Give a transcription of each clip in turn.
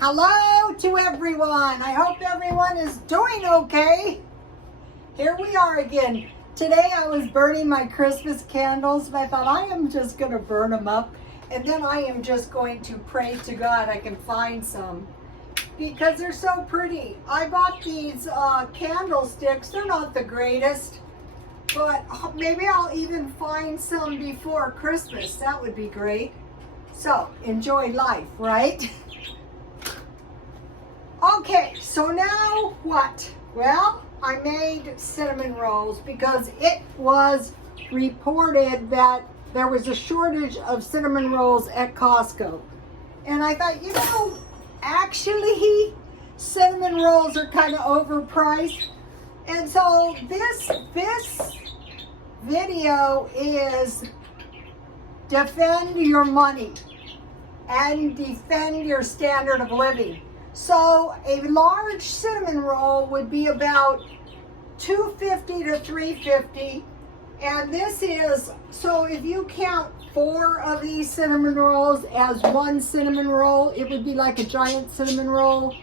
Hello to everyone. I hope everyone is doing okay. Here we are again. Today I was burning my Christmas candles, but I thought I am just going to burn them up. And then I am just going to pray to God I can find some, because they're so pretty. I bought these candlesticks. They're not the greatest, but maybe I'll even find some before Christmas. That would be great. So enjoy life, right? Okay, so now what? Well, I made cinnamon rolls because it was reported that there was a shortage of cinnamon rolls at Costco. And I thought, actually, cinnamon rolls are kind of overpriced. And so this video is defend your money and defend your standard of living. So a large cinnamon roll would be about $2.50 to $3.50, and this is, so if you count 4 of these cinnamon rolls as one cinnamon roll, it would be like a giant cinnamon roll,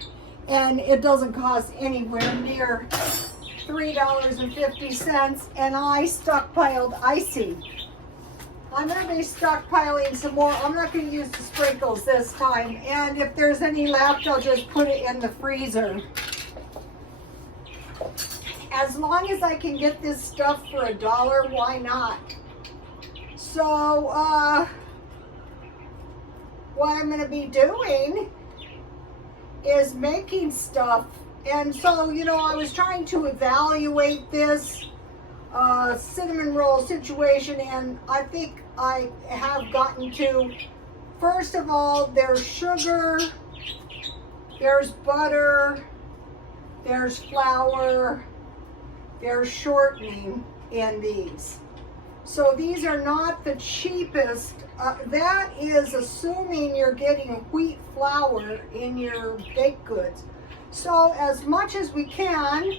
and it doesn't cost anywhere near $3.50, and I stockpiled icing. I'm going to be stockpiling some more. I'm not going to use the sprinkles this time. And if there's any left, I'll just put it in the freezer. As long as I can get this stuff for $1, why not? So, what I'm going to be doing is making stuff. And so, I was trying to evaluate this cinnamon roll situation, and I think I have gotten to, first of all, there's sugar, there's butter, there's flour, there's shortening in these. So these are not the cheapest. That is assuming you're getting wheat flour in your baked goods. So as much as we can,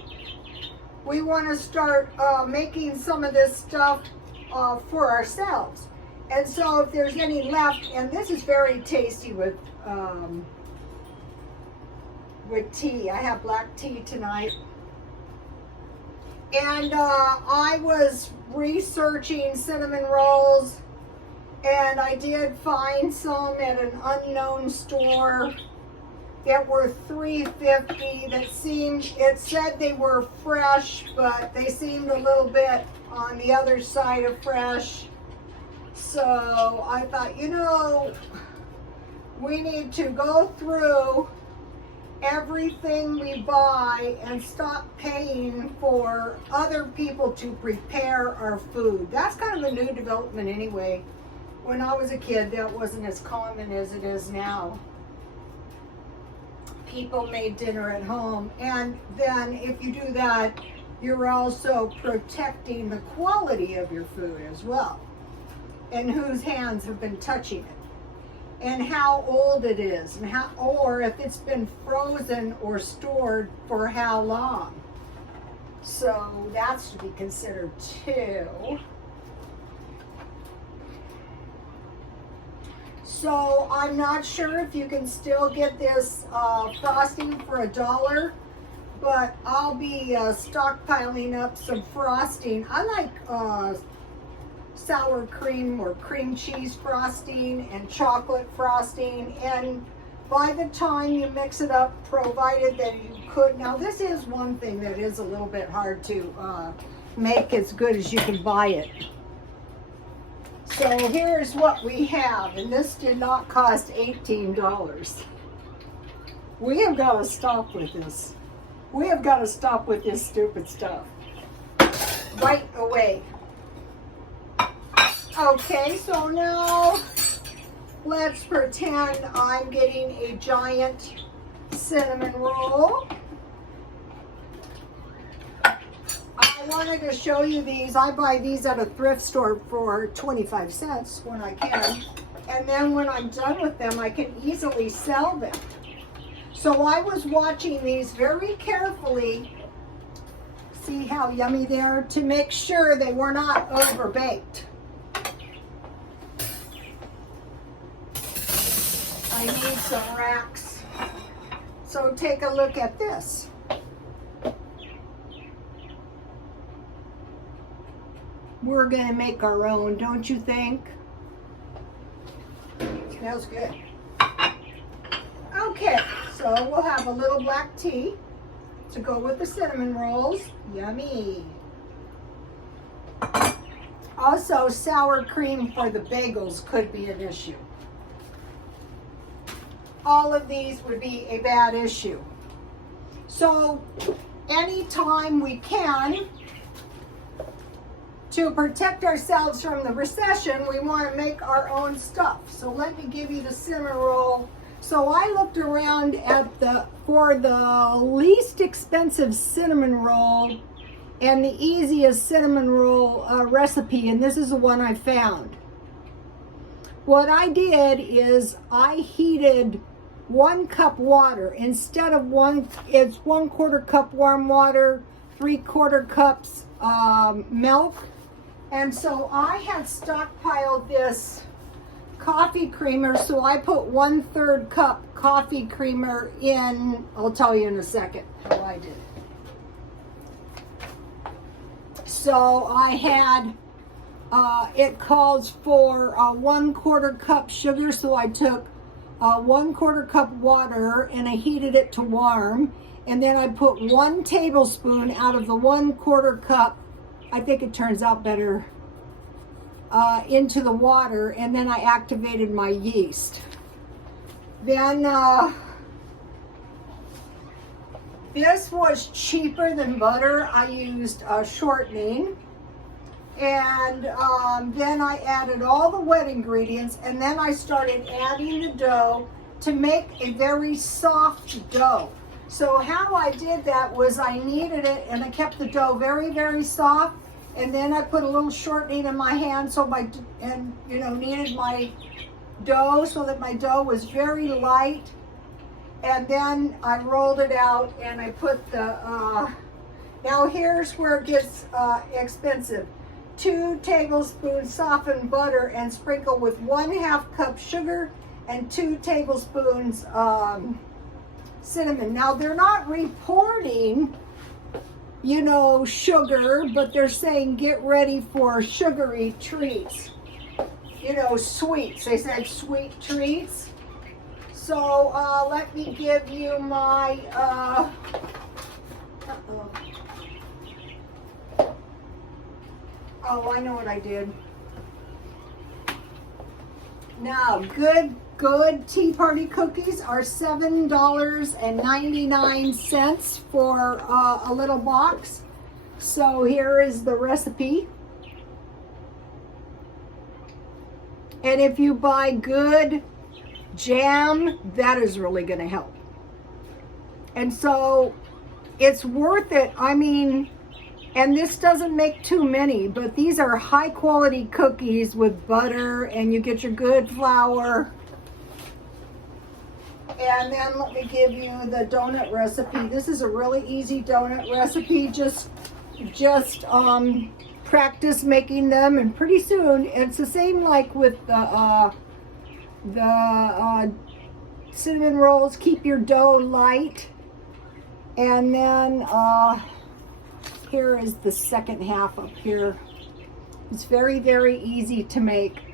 we want to start making some of this stuff for ourselves. And so if there's any left, and this is very tasty with tea. I have black tea tonight. And I was researching cinnamon rolls, and I did find some at an unknown store that were $3.50. It said they were fresh, but they seemed a little bit on the other side of fresh. So I thought, we need to go through everything we buy and stop paying for other people to prepare our food. That's kind of a new development anyway. When I was a kid, that wasn't as common as it is now. People made dinner at home, and then if you do that, you're also protecting the quality of your food as well, and whose hands have been touching it, and how old it is, and or if it's been frozen or stored for how long. So that's to be considered too. So I'm not sure if you can still get this frosting for $1, but I'll be stockpiling up some frosting. I like sour cream or cream cheese frosting and chocolate frosting, and by the time you mix it up, provided that you could, now this is one thing that is a little bit hard to make as good as you can buy it. So here's what we have, and this did not cost $18. We have got to stop with this. We have got to stop with this stupid stuff right away. Okay, so now let's pretend I'm getting a giant cinnamon roll. I wanted to show you these. I buy these at a thrift store for 25 cents when I can. And then when I'm done with them, I can easily sell them. So I was watching these very carefully. See how yummy they are? To make sure they were not overbaked. I need some racks. So take a look at this. We're gonna make our own, don't you think? Smells good. Okay, so we'll have a little black tea to go with the cinnamon rolls. Yummy. Also, sour cream for the bagels could be an issue. All of these would be a bad issue. So, anytime we can, to protect ourselves from the recession, we want to make our own stuff. So let me give you the cinnamon roll. So I looked around at for the least expensive cinnamon roll and the easiest cinnamon roll recipe, and this is the one I found. What I did is I heated 1 cup water. Instead of it's 1/4 cup warm water, 3/4 cups milk. And so I had stockpiled this coffee creamer, so I put 1/3 cup coffee creamer in. I'll tell you in a second how I did it. So I had, it calls for 1/4 cup sugar, so I took 1/4 cup water and I heated it to warm, and then I put 1 tablespoon out of the 1/4 cup, I think it turns out better, into the water, and then I activated my yeast. Then this was cheaper than butter. I used shortening, and then I added all the wet ingredients, and then I started adding the dough to make a very soft dough. So how I did that was I kneaded it and I kept the dough very, very soft, and then I put a little shortening in my hand kneaded my dough so that my dough was very light. And then I rolled it out and I put now here's where it gets expensive. 2 tablespoons softened butter and sprinkle with 1/2 cup sugar and 2 tablespoons cinnamon. Now they're not reporting, sugar, but they're saying get ready for sugary treats. Sweets. They said sweet treats. So let me give you my, oh, I know what I did. Now, good Tea Party cookies are $7.99 for a little box. So here is the recipe. And if you buy good jam, that is really going to help. And so it's worth it. I mean, and this doesn't make too many, but these are high quality cookies with butter, and you get your good flour. And then let me give you the donut recipe. This is a really easy donut recipe. Just practice making them, and pretty soon it's the same like with the cinnamon rolls. Keep your dough light, and then here is the second half up here. It's very, very easy to make.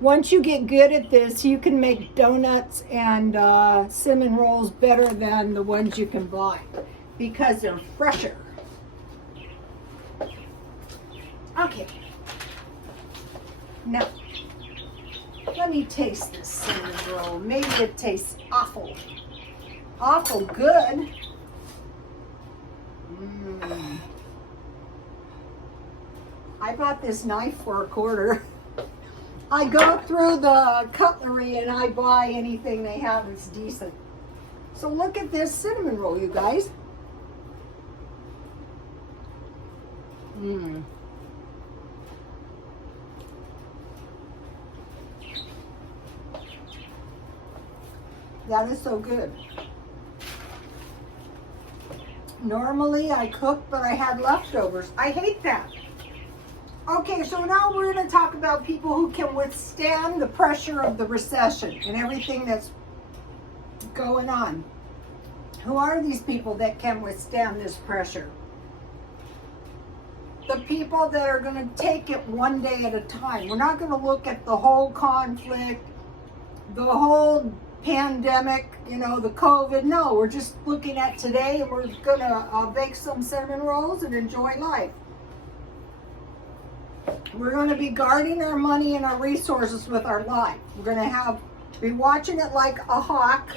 Once you get good at this, you can make donuts and cinnamon rolls better than the ones you can buy because they're fresher. Okay. Now, let me taste this cinnamon roll. Maybe it tastes awful good. I bought this knife for $1. I go through the cutlery and I buy anything they have that's decent. So look at this cinnamon roll, you guys. That is so good. Normally I cook, but I had leftovers. I hate that. Okay, so now we're going to talk about people who can withstand the pressure of the recession and everything that's going on. Who are these people that can withstand this pressure? The people that are going to take it one day at a time. We're not going to look at the whole conflict, the whole pandemic, you know, the COVID. No, we're just looking at today, and we're going to bake some cinnamon rolls and enjoy life. We're going to be guarding our money and our resources with our life. We're going to be watching it like a hawk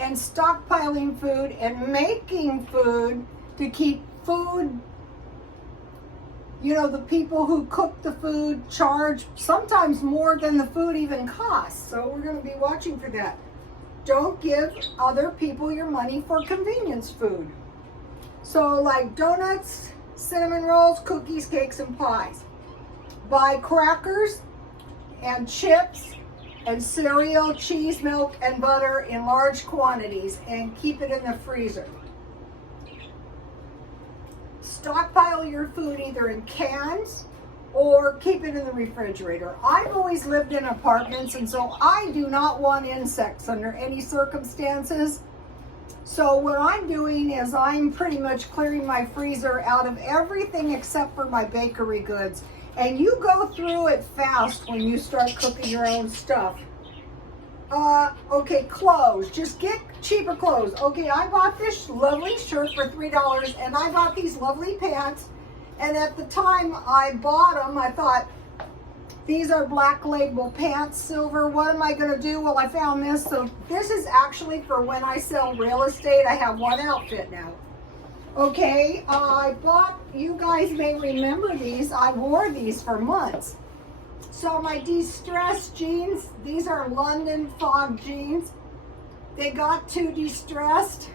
and stockpiling food and making food to keep food. You know, the people who cook the food charge sometimes more than the food even costs. So we're going to be watching for that. Don't give other people your money for convenience food. So like donuts, cinnamon rolls, cookies, cakes, and pies. Buy crackers and chips and cereal, cheese, milk, and butter in large quantities and keep it in the freezer. Stockpile your food either in cans or keep it in the refrigerator. I've always lived in apartments, and so I do not want insects under any circumstances. So what I'm doing is I'm pretty much clearing my freezer out of everything except for my bakery goods. And you go through it fast when you start cooking your own stuff. Okay, clothes. Just get cheaper clothes. Okay, I bought this lovely shirt for $3, and I bought these lovely pants. And at the time I bought them, I thought, these are black label pants, silver. What am I going to do? Well, I found this. So this is actually for when I sell real estate. I have one outfit now. Okay, I bought, you guys may remember these. I wore these for months. So my distressed jeans, these are London Fog jeans. They got too distressed,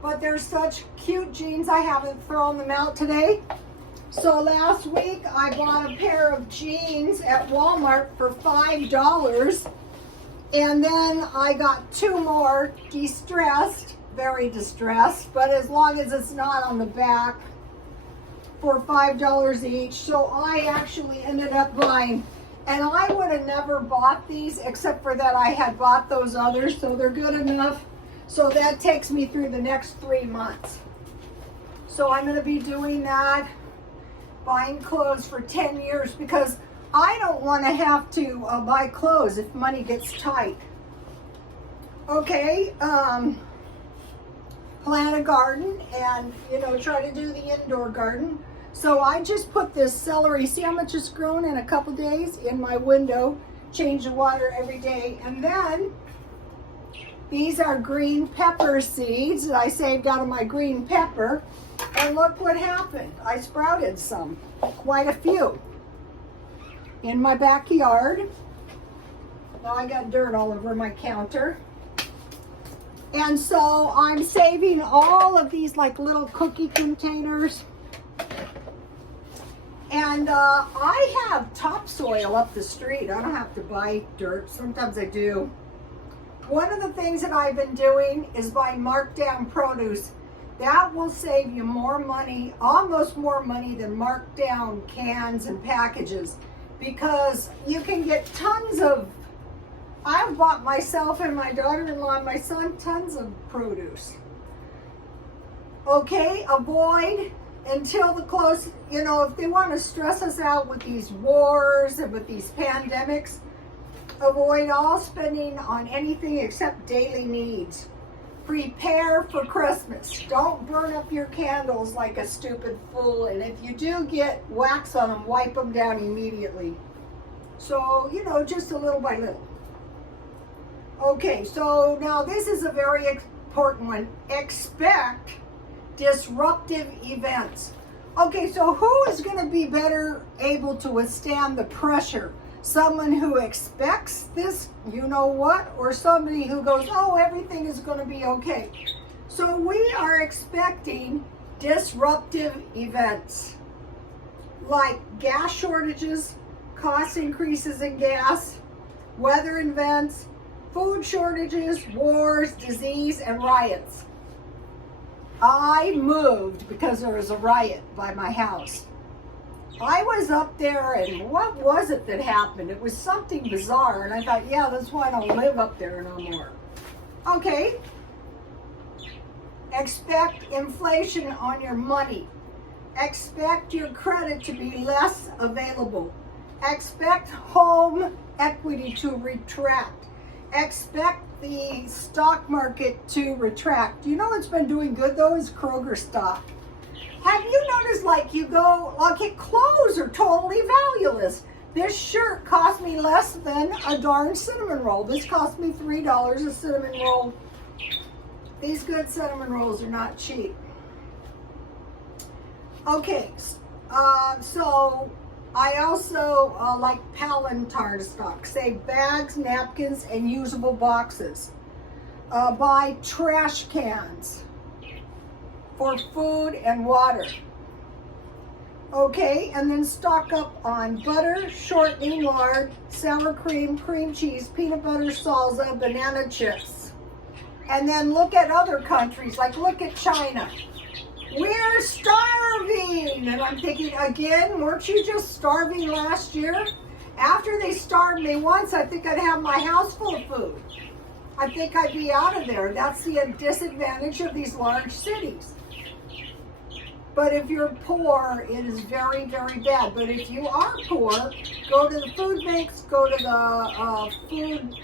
but they're such cute jeans. I haven't thrown them out today. So last week I bought a pair of jeans at Walmart for $5. And then I got two more distressed, very distressed, but as long as it's not on the back, for $5 each. So I actually ended up buying, and I would have never bought these except for that I had bought those others, so they're good enough. So that takes me through the next 3 months. So I'm going to be doing that, buying clothes for 10 years because I don't want to have to buy clothes if money gets tight. Okay, plant a garden and, you know, try to do the indoor garden. So I just put this celery, see how much it's grown in a couple days, in my window. Change the water every day. And then these are green pepper seeds that I saved out of my green pepper. And look what happened. I sprouted some, quite a few, in my backyard. Now I got dirt all over my counter. And so I'm saving all of these like little cookie containers. And I have topsoil up the street. I don't have to buy dirt. Sometimes I do. One of the things that I've been doing is buying marked down produce. That will save you more money, almost more money than marked down cans and packages, because you can get tons of, I've bought myself and my daughter-in-law and my son tons of produce. Okay, avoid until the close, you know, if they want to stress us out with these wars and with these pandemics, avoid all spending on anything except daily needs. Prepare for Christmas. Don't burn up your candles like a stupid fool. And if you do get wax on them, wipe them down immediately. So, you know, just a little by little. Okay, so now this is a very important one. Expect disruptive events. Okay, so who is going to be better able to withstand the pressure? Someone who expects this, you know what, or somebody who goes, oh, everything is going to be okay. So we are expecting disruptive events like gas shortages, cost increases in gas, weather events, food shortages, wars, disease, and riots. I moved because there was a riot by my house. I was up there, and what was it that happened? It was something bizarre, and I thought, yeah, that's why I don't live up there no more. Okay. Expect inflation on your money. Expect your credit to be less available. Expect home equity to retract. Expect the stock market to retract. You know what's been doing good though is Kroger stock. Have you noticed, like, you go, like, clothes are totally valueless. This shirt cost me less than a darn cinnamon roll. This cost me $3 a cinnamon roll. These good cinnamon rolls are not cheap. Okay, so I also like Palantir stock. Say bags, napkins, and usable boxes. Buy trash cans for food and water. Okay, and then stock up on butter, shortening, lard, sour cream, cream cheese, peanut butter, salsa, banana chips. And then look at other countries, like look at China. We're starving! And I'm thinking, again, weren't you just starving last year? After they starved me once, I think I'd have my house full of food. I think I'd be out of there. That's the disadvantage of these large cities. But if you're poor, it is very, very bad. But if you are poor, go to the food banks, go to the food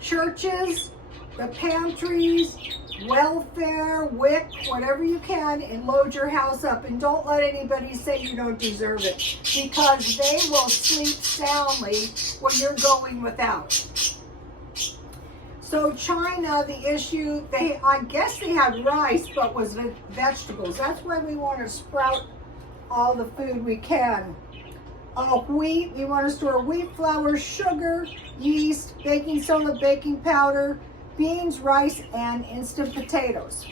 churches, the pantries, welfare, WIC, whatever you can, and load your house up. And don't let anybody say you don't deserve it, because they will sleep soundly when you're going without. So China, the issue, I guess they had rice, but was vegetables. That's why we want to sprout all the food we can. Wheat, we want to store wheat flour, sugar, yeast, baking soda, baking powder, beans, rice, and instant potatoes.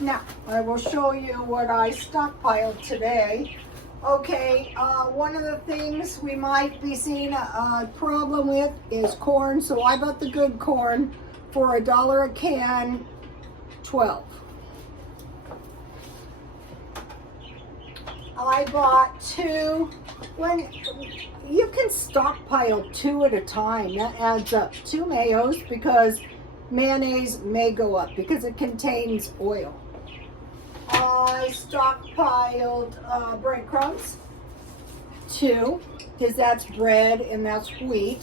Now, I will show you what I stockpiled today. Okay, one of the things we might be seeing a problem with is corn. So I bought the good corn for $1 a can, 12. I bought 2. When you can stockpile 2 at a time, that adds up. 2 mayos, because mayonnaise may go up because it contains oil. I stockpiled breadcrumbs, 2, because that's bread and that's wheat.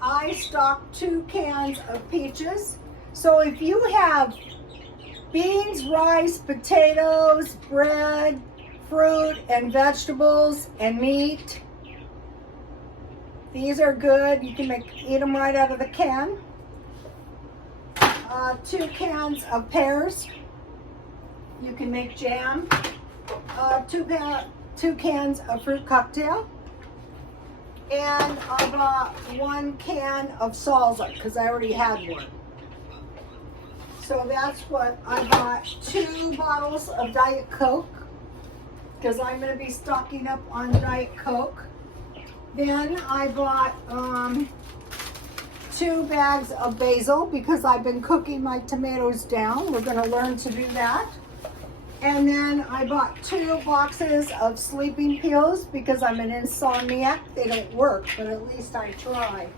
I stocked 2 cans of peaches. So if you have beans, rice, potatoes, bread, fruit, and vegetables, and meat, these are good. You can eat them right out of the can. 2 cans of pears. You can make jam. 2 cans of fruit cocktail. And I bought 1 can of salsa because I already had one. So that's what I bought. 2 bottles of Diet Coke because I'm going to be stocking up on Diet Coke. Then I bought 2 bags of basil because I've been cooking my tomatoes down. We're going to learn to do that. And then I bought 2 boxes of sleeping pills because I'm an insomniac. They don't work, but at least I try.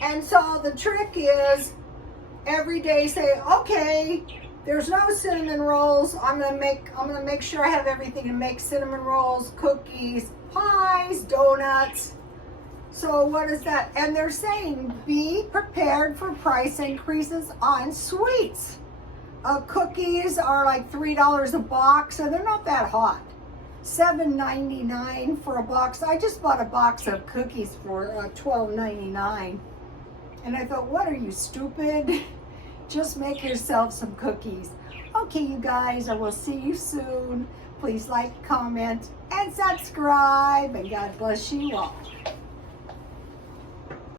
And so the trick is every day say, okay, there's no cinnamon rolls. I'm gonna make sure I have everything to make cinnamon rolls, cookies, pies, donuts. So what is that? And they're saying be prepared for price increases on sweets. Cookies are like $3 a box, so they're not that hot. $7.99 for a box. I just bought a box of cookies for $12.99. And I thought, what are you, stupid? Just make yourself some cookies. Okay, you guys, I will see you soon. Please like, comment, and subscribe. And God bless you all.